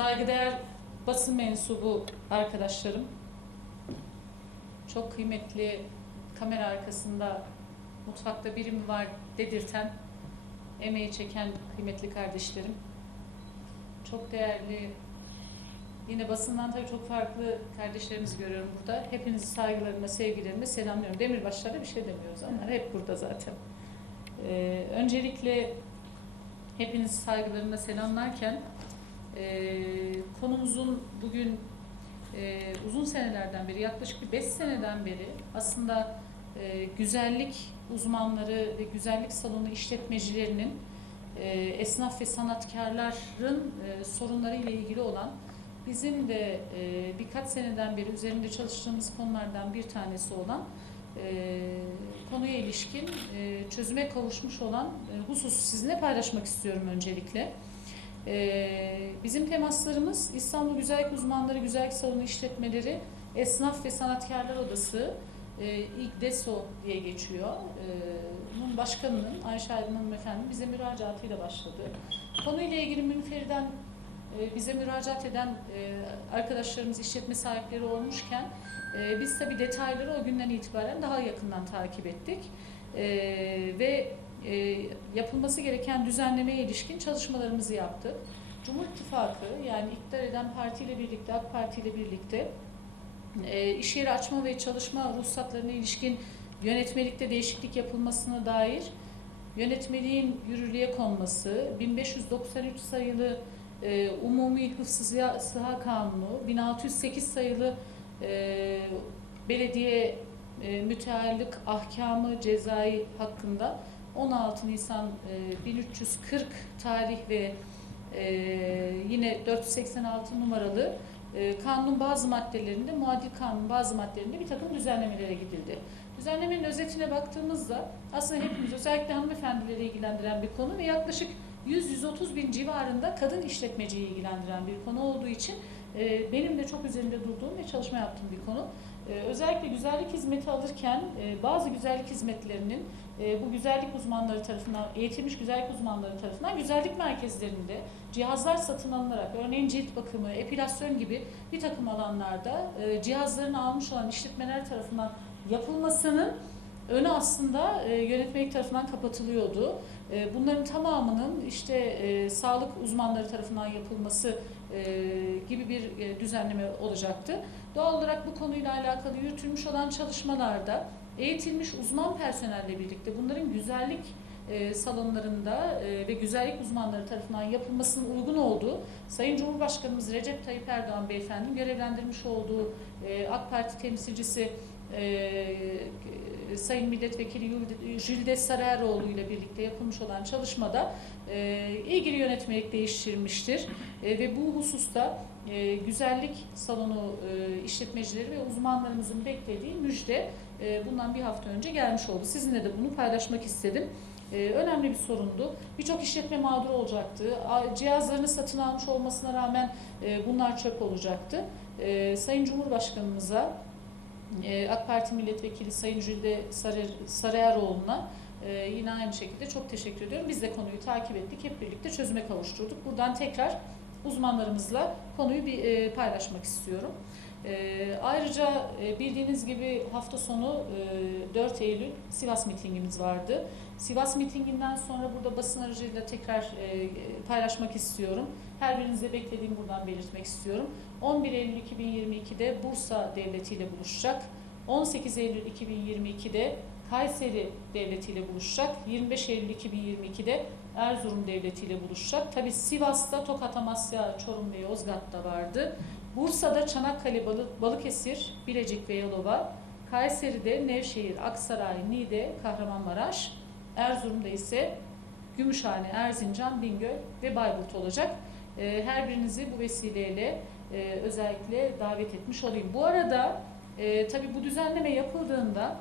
saygıdeğer basın mensubu arkadaşlarım, çok kıymetli kamera arkasında mutfakta biri mi var dedirten, emeği çeken kıymetli kardeşlerim, çok değerli, yine basından tabii çok farklı kardeşlerimizi görüyorum burada. Hepinizi saygılarımla, sevgilerimle selamlıyorum. Demirbaşlara bir şey demiyoruz, onlar hep burada zaten. Ee, öncelikle hepinizi saygılarımla selamlarken e, konumuzun bugün e, uzun senelerden beri, yaklaşık bir 5 seneden beri aslında e, güzellik uzmanları ve güzellik salonu işletmecilerinin e, esnaf ve sanatkarların e, sorunları ile ilgili olan bizim de e, birkaç seneden beri üzerinde çalıştığımız konulardan bir tanesi olan e, konuya ilişkin e, çözüme kavuşmuş olan e, hususu sizinle paylaşmak istiyorum öncelikle. E, bizim temaslarımız İstanbul Güzellik Uzmanları Güzellik Salonu İşletmeleri Esnaf ve Sanatkarlar Odası e, İGDESO diye geçiyor. E, bunun başkanının Ayşe Aydın Hanımefendi bize müracaatıyla başladı. Konuyla ilgili münferiden e, bize müracaat eden e, arkadaşlarımız işletme sahipleri olmuşken biz tabii detayları o günden itibaren daha yakından takip ettik ve e, yapılması gereken düzenlemeye ilişkin çalışmalarımızı yaptık. Cumhur İttifakı yani iktidar eden partiyle birlikte AK Parti ile birlikte e, iş yeri açma ve çalışma ruhsatlarına ilişkin yönetmelikte değişiklik yapılmasına dair yönetmeliğin yürürlüğe konması, 1593 sayılı e, Umumi Hıfzı Sıha, Kanunu, 1608 sayılı e, belediye e, müteallık ahkamı cezai hakkında 16 Nisan e, 1340 tarih ve e, yine 486 numaralı e, kanunun bazı maddelerinde, muadil kanunun bazı maddelerinde bir takım düzenlemelere gidildi. Düzenlemenin özetine baktığımızda aslında hepimiz özellikle hanımefendileri ilgilendiren bir konu ve yaklaşık 100-130 bin civarında kadın işletmeciyi ilgilendiren bir konu olduğu için e, benim de çok üzerinde durduğum ve çalışma yaptığım bir konu. E, özellikle güzellik hizmeti alırken e, bazı güzellik hizmetlerinin e, bu güzellik uzmanları tarafından, eğitilmiş güzellik uzmanları tarafından güzellik merkezlerinde cihazlar satın alınarak, örneğin cilt bakımı, epilasyon gibi bir takım alanlarda e, cihazlarını almış olan işletmeler tarafından yapılmasının önü aslında yönetmelik tarafından kapatılıyordu. E, bunların tamamının işte e, sağlık uzmanları tarafından yapılması e, gibi bir e, düzenleme olacaktı. Doğal olarak bu konuyla alakalı yürütülmüş olan çalışmalarda eğitilmiş uzman personelle birlikte bunların güzellik salonlarında ve güzellik uzmanları tarafından yapılmasının uygun olduğu Sayın Cumhurbaşkanımız Recep Tayyip Erdoğan Beyefendi'nin görevlendirmiş olduğu AK Parti temsilcisi e, Sayın Milletvekili Jülde Sararoğlu ile birlikte yapılmış olan çalışmada e, ilgili yönetmelik değiştirilmiştir. E, ve bu hususta e, güzellik salonu e, işletmecileri ve uzmanlarımızın beklediği müjde e, bundan bir hafta önce gelmiş oldu. Sizinle de bunu paylaşmak istedim. E, önemli bir sorundu. Birçok işletme mağdur olacaktı. Cihazlarını satın almış olmasına rağmen e, bunlar çöp olacaktı. E, Sayın Cumhurbaşkanımıza e, AK Parti Milletvekili Sayın Jülde Sararoğlu'na e, yine aynı şekilde çok teşekkür ediyorum. Biz de konuyu takip ettik. Hep birlikte çözüme kavuşturduk. Buradan tekrar uzmanlarımızla konuyu bir e, paylaşmak istiyorum. E, ayrıca bildiğiniz gibi hafta sonu e, 4 Eylül Sivas mitingimiz vardı. Sivas mitinginden sonra burada basın aracılığıyla tekrar paylaşmak istiyorum. Her birinize beklediğimi buradan belirtmek istiyorum. 11 Eylül 2022'de Bursa Devleti ile buluşacak. 18 Eylül 2022'de Kayseri Devleti ile buluşacak. 25 Eylül 2022'de Erzurum Devleti ile buluşacak. Tabi Sivas'ta Tokat, Amasya, Çorum ve Yozgat'ta vardı. Bursa'da Çanakkale, Balık, Balıkesir, Bilecik ve Yalova. Kayseri'de Nevşehir, Aksaray, Niğde, Kahramanmaraş. Erzurum'da ise Gümüşhane, Erzincan, Bingöl ve Bayburt olacak. Ee, Her birinizi bu vesileyle e, özellikle davet etmiş olayım. Bu arada e, tabii bu düzenleme yapıldığında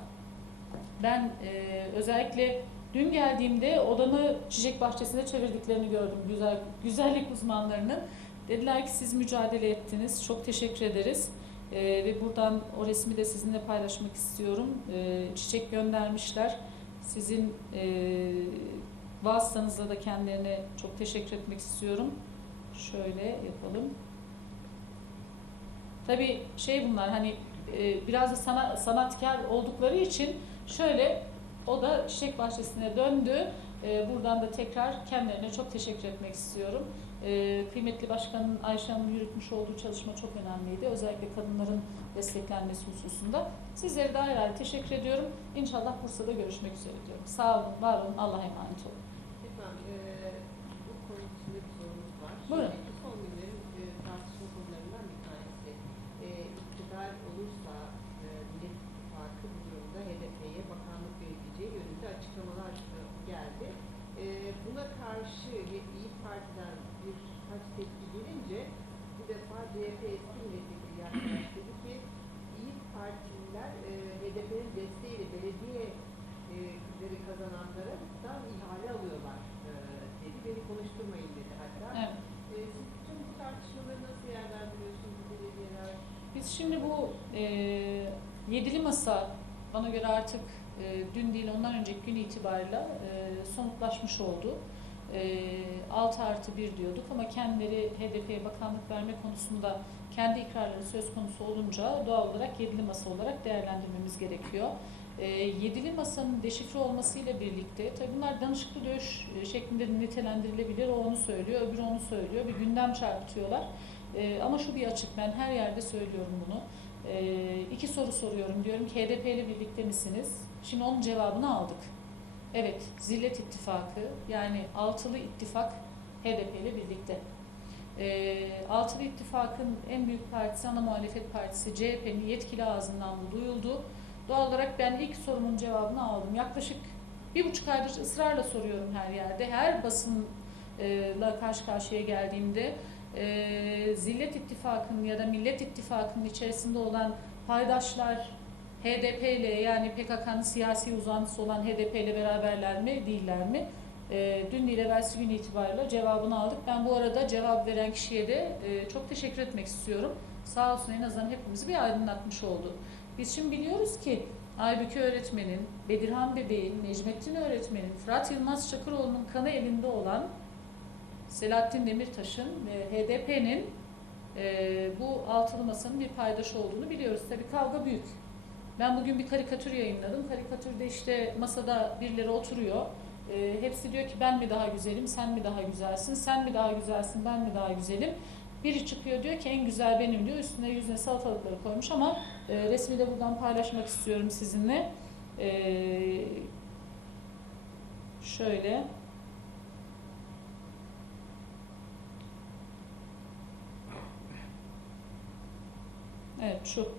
ben e, özellikle dün geldiğimde odamı çiçek bahçesine çevirdiklerini gördüm güzel güzellik uzmanlarının. Dediler ki siz mücadele ettiniz. Çok teşekkür ederiz. E, ve buradan o resmi de sizinle paylaşmak istiyorum. E, çiçek göndermişler. Sizin e, vasıtanızla da kendilerine çok teşekkür etmek istiyorum. Şöyle yapalım. Tabii şey bunlar hani e, biraz da sana, sanatkar oldukları için şöyle o da Çiçek Bahçesi'ne döndü. E, buradan da tekrar kendilerine çok teşekkür etmek istiyorum. E, kıymetli Başkanın Ayşe Hanım yürütmüş olduğu çalışma çok önemliydi. Özellikle kadınların desteklenmesi hususunda. Sizlere de ayrı ayrı teşekkür ediyorum. İnşallah Bursa'da görüşmek üzere diyorum. Sağ olun, var olun, Allah'a emanet olun. Efendim, eee bu konu içinde bir sorumuz var. Buyurun. Bu son günlerin eee, tartışma konularından bir iktidar olursa eee Millet İttifakı bu durumda HDP'ye bakanlık verileceği yönünde açıklamalar geldi. Eee buna karşı İyi Parti'den birkaç tepki gelince bu defa CHP eski milletvekili yaklaşık dedi ki İyi Partililer eee HDP'nin desteğiyle belediye eee kazananlara da ihale alıyorlar eee, dedi. Beni konuşturmayın dedi hatta. Evet. Eee, siz bütün bu tartışmaları nasıl değerlendiriyorsunuz belediyeler? Biz şimdi bu e, yedili masa bana göre artık e, dün değil ondan önceki gün itibarıyla e, somutlaşmış oldu. E, 6 artı 1 diyorduk ama kendileri HDP'ye bakanlık verme konusunda kendi ikrarları söz konusu olunca doğal olarak yedili masa olarak değerlendirmemiz gerekiyor. E, yedili masanın deşifre olmasıyla birlikte, tabii bunlar danışıklı dövüş e, şeklinde nitelendirilebilir. O onu söylüyor, öbürü onu söylüyor. Bir gündem çarpıtıyorlar. Ee, ama şu bir açık, ben her yerde söylüyorum bunu. Ee, iki soru soruyorum. Diyorum ki HDP ile birlikte misiniz? Şimdi onun cevabını aldık. Evet, Zillet İttifakı yani Altılı İttifak HDP ile birlikte. Ee, Altılı İttifak'ın en büyük partisi, ana muhalefet partisi CHP'nin yetkili ağzından bu duyuldu. Doğal olarak ben ilk sorumun cevabını aldım. Yaklaşık bir buçuk aydır ısrarla soruyorum her yerde. Her basınla karşı karşıya geldiğimde e, Zillet İttifakı'nın ya da Millet İttifakı'nın içerisinde olan paydaşlar HDP ile yani PKK'nın siyasi uzantısı olan HDP ile beraberler mi, değiller mi? E, dün değil evvelsi gün itibariyle cevabını aldık. Ben bu arada cevap veren kişiye de e, çok teşekkür etmek istiyorum. Sağ olsun en azından hepimizi bir aydınlatmış oldu. Biz şimdi biliyoruz ki Aybüke öğretmenin, Bedirhan Bebeğin, Necmettin öğretmenin, Fırat Yılmaz Çakıroğlu'nun kanı elinde olan Selahattin Demirtaş'ın ve HDP'nin e, bu altılı masanın bir paydaşı olduğunu biliyoruz. Tabii kavga büyük. Ben bugün bir karikatür yayınladım. Karikatürde işte masada birileri oturuyor. E, hepsi diyor ki ben mi daha güzelim, sen mi daha güzelsin, sen mi daha güzelsin, ben mi daha güzelim. Biri çıkıyor diyor ki en güzel benim diyor. Üstüne yüzüne salatalıkları koymuş ama e, resmi de buradan paylaşmak istiyorum sizinle. E, şöyle. Evet şu.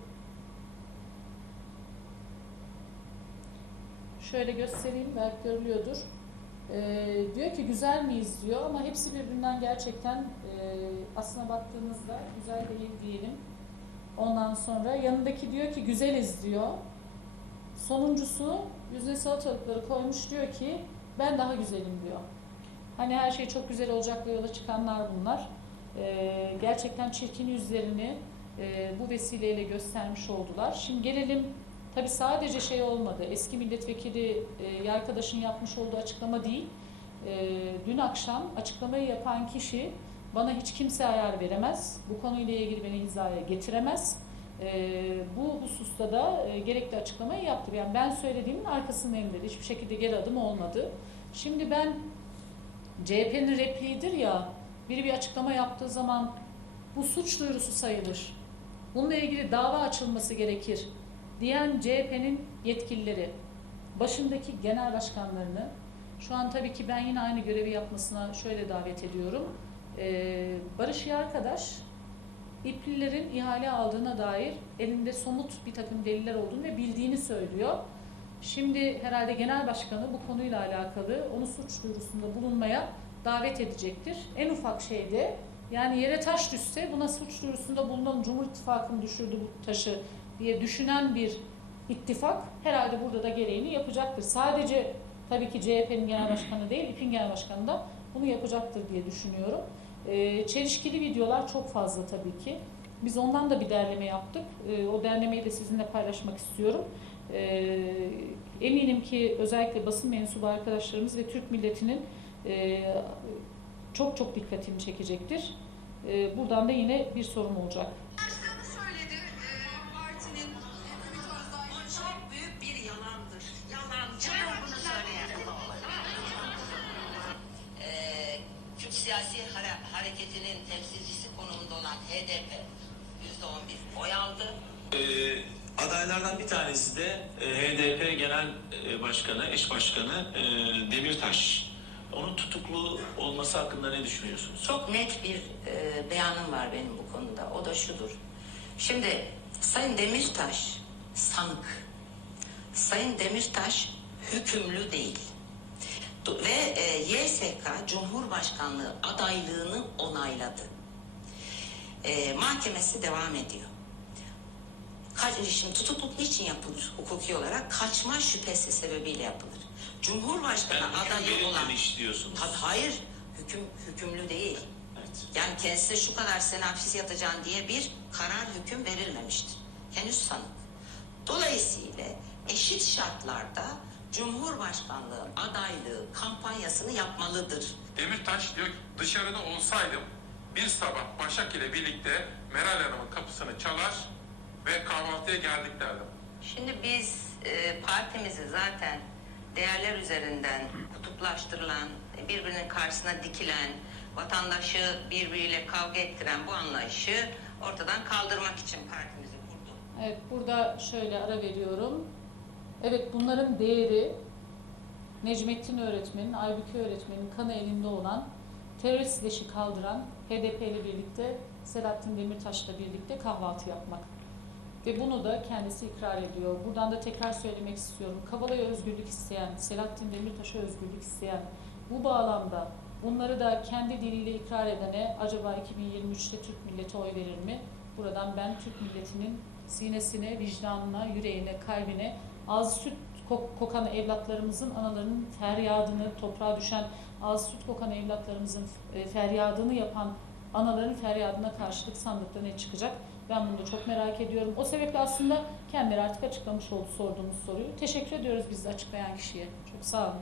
Şöyle göstereyim belki görülüyordur. Ee, diyor ki güzel miyiz diyor ama hepsi birbirinden gerçekten e, aslına baktığınızda güzel değil diyelim. Ondan sonra yanındaki diyor ki güzeliz diyor. Sonuncusu yüzüne salatalıkları koymuş diyor ki ben daha güzelim diyor. Hani her şey çok güzel olacakla yola çıkanlar bunlar. Ee, gerçekten çirkin yüzlerini e, bu vesileyle göstermiş oldular. Şimdi gelelim tabi sadece şey olmadı. Eski milletvekili e, arkadaşın yapmış olduğu açıklama değil. E, dün akşam açıklamayı yapan kişi bana hiç kimse ayar veremez. Bu konuyla ilgili beni hizaya getiremez. E, bu hususta da e, gerekli açıklamayı yaptı. Yani ben söylediğimin arkasındayım dedi. Hiçbir şekilde geri adım olmadı. Şimdi ben CHP'nin repliğidir ya biri bir açıklama yaptığı zaman bu suç duyurusu sayılır. Bununla ilgili dava açılması gerekir diyen CHP'nin yetkilileri, başındaki genel başkanlarını, şu an tabii ki ben yine aynı görevi yapmasına şöyle davet ediyorum. Ee, Barış İyi arkadaş, İplilerin ihale aldığına dair elinde somut bir takım deliller olduğunu ve bildiğini söylüyor. Şimdi herhalde genel başkanı bu konuyla alakalı onu suç duyurusunda bulunmaya davet edecektir. En ufak şeyde yani yere taş düşse buna suç duyurusunda bulunan Cumhur İttifakı'nın düşürdü bu taşı diye düşünen bir ittifak herhalde burada da gereğini yapacaktır. Sadece tabii ki CHP'nin genel başkanı değil, İP'in genel başkanı da bunu yapacaktır diye düşünüyorum. Ee, çelişkili videolar çok fazla tabii ki. Biz ondan da bir derleme yaptık. Ee, o derlemeyi de sizinle paylaşmak istiyorum. Ee, eminim ki özellikle basın mensubu arkadaşlarımız ve Türk milletinin e, çok çok dikkatimi çekecektir. E, buradan da yine bir sorun olacak. Ee, siyasi hareketinin temsilcisi konumunda olan HDP %11 ee, adaylardan bir tanesi de e, HDP Genel e, Başkanı, eş başkanı e, Demirtaş. Onun tutuklu olması hakkında ne düşünüyorsunuz? Çok net bir e, beyanım var benim bu konuda. O da şudur. Şimdi Sayın Demirtaş sanık. Sayın Demirtaş hükümlü değil. Ve e, YSK Cumhurbaşkanlığı adaylığını onayladı. E, mahkemesi devam ediyor. Kaç, şimdi tutukluk niçin yapılır hukuki olarak? Kaçma şüphesi sebebiyle yapılır. Cumhurbaşkanı Yani adayı olan... diyorsunuz. Ha- Hayır, hüküm hükümlü değil. Evet. Yani kendisine şu kadar sene hapis yatacaksın diye bir karar hüküm verilmemiştir. Henüz sanık. Dolayısıyla eşit şartlarda Cumhurbaşkanlığı adaylığı kampanyasını yapmalıdır. Demirtaş diyor ki dışarıda olsaydım bir sabah Başak ile birlikte Meral Hanım'ın kapısını çalar ve kahvaltıya geldik derdim. Şimdi biz e, partimizi zaten değerler üzerinden kutuplaştırılan, birbirinin karşısına dikilen, vatandaşı birbiriyle kavga ettiren bu anlayışı ortadan kaldırmak için partimizi kurduk. Evet, burada şöyle ara veriyorum. Evet, bunların değeri Necmettin öğretmenin, Aybüke öğretmenin kanı elinde olan terörist leşi kaldıran HDP ile birlikte Selahattin Demirtaş'la birlikte kahvaltı yapmak. Ve bunu da kendisi ikrar ediyor. Buradan da tekrar söylemek istiyorum. Kavala'ya özgürlük isteyen, Selahattin Demirtaş'a özgürlük isteyen, bu bağlamda bunları da kendi diliyle ikrar edene acaba 2023'te Türk milleti oy verir mi? Buradan ben Türk milletinin sinesine, vicdanına, yüreğine, kalbine az süt kok- kokan evlatlarımızın, analarının feryadını, toprağa düşen az süt kokan evlatlarımızın e, feryadını yapan anaların feryadına karşılık sandıkta ne çıkacak? Ben bunu da çok merak ediyorum. O sebeple aslında kendileri artık açıklamış oldu sorduğumuz soruyu. Teşekkür ediyoruz bizi açıklayan kişiye. Çok sağ olun.